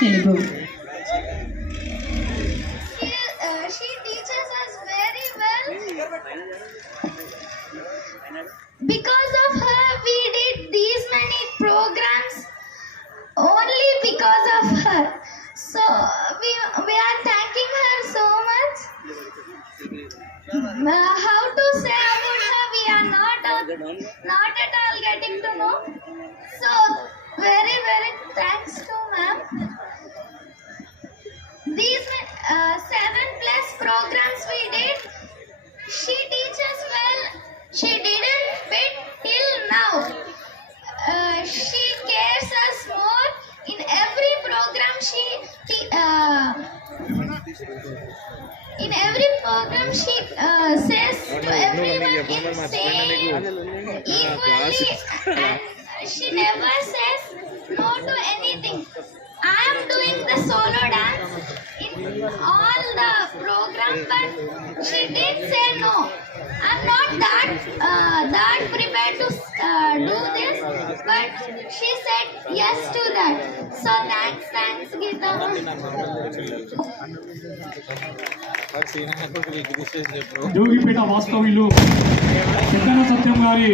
Telugu. She teaches us very well. Because of her, we did these many programs. Only because of her. So we are thanking her so much. How to say about her? We are not at all getting to know. So very thanks to ma'am. These 7+ programs we did. She teaches well. She didn't quit till now. She cares us more. In every program says to everyone in same equally, and she never says no to anything. I am doing the solo dance in all the program, but she did say no. I'm not that prepared to do this, but she said yes to that. So thanks Geeta. Jogipet వాస్తవ్యులు చెక్కన సత్యం గారి